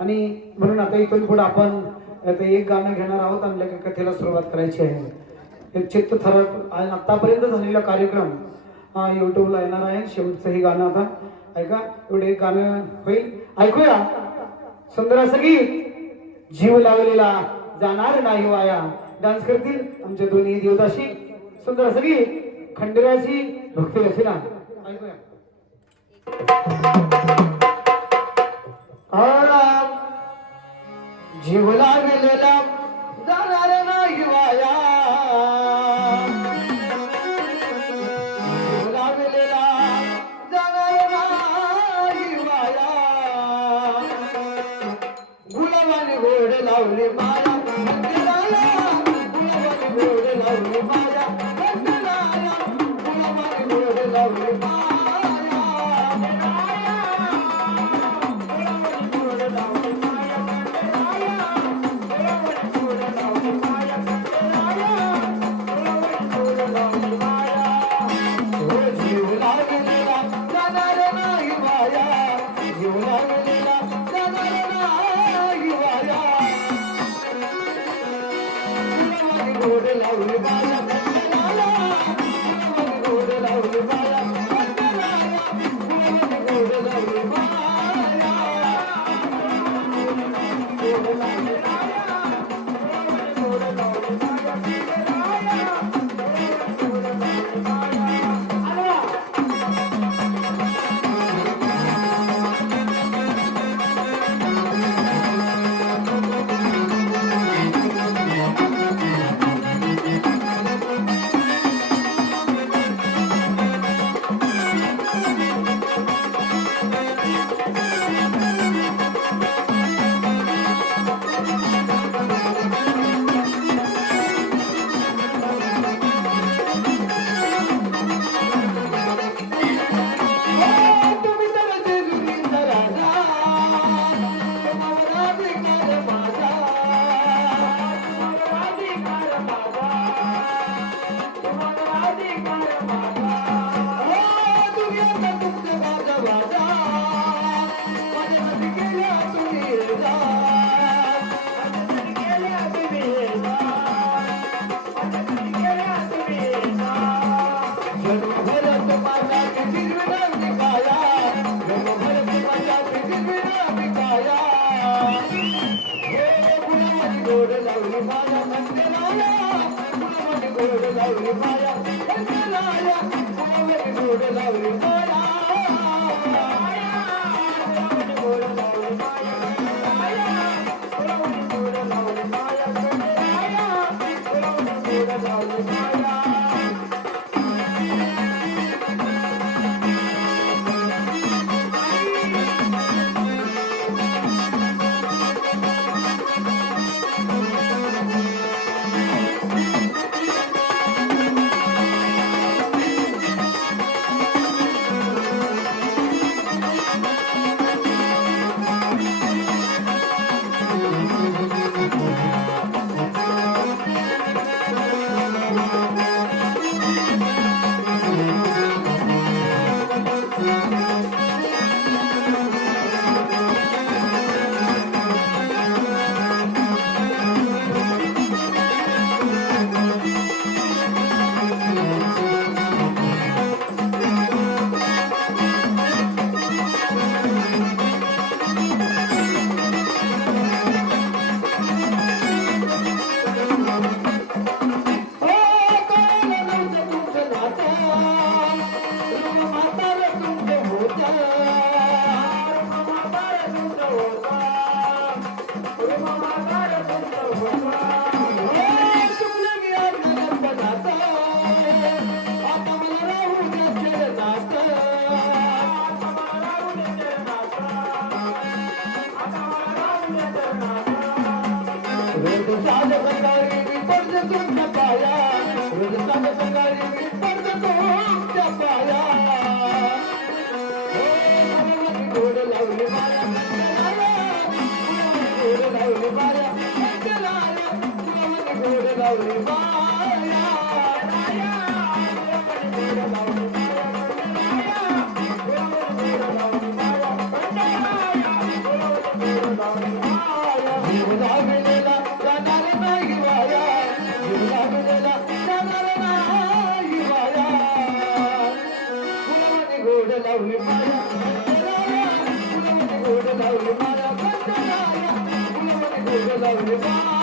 आणि म्हणून आता इथून पुढे आपण आता एक गाणं घेणार आहोत आणि लगेच कथेला सुरुवात करायची आहे. एक चित्त थरक आतापर्यंत झालेला कार्यक्रम यूट्यूबला येणार आहे. शेवटचं हे गाणं आता ऐका. एवढे एक गाणं होईल, ऐकूया. सुंदर असं गीत, जीव लावलेला जाणार नाही वाया. डान्स करतील आमच्या दोन्ही देवताशी. सुंदर असं गीत, खंडेराची भक्ती रचना ऐकूया. जीव लावलेला जाणार नाही वाया. जीव लावलेला जाणार नाही वाया. गुलाबाने गोड लावली माया मंदिराला. गुलाबाने गोड लावली माया मंदिराला. गुलाबाने गोड लावली माया. जीव लागलेला जाणार नाही वाया, जीव लागलेला जाणार नाही वाया. फुलाने गोड लावली माया फुलाने गोड लावली माया फुलाने गोड लावली माया.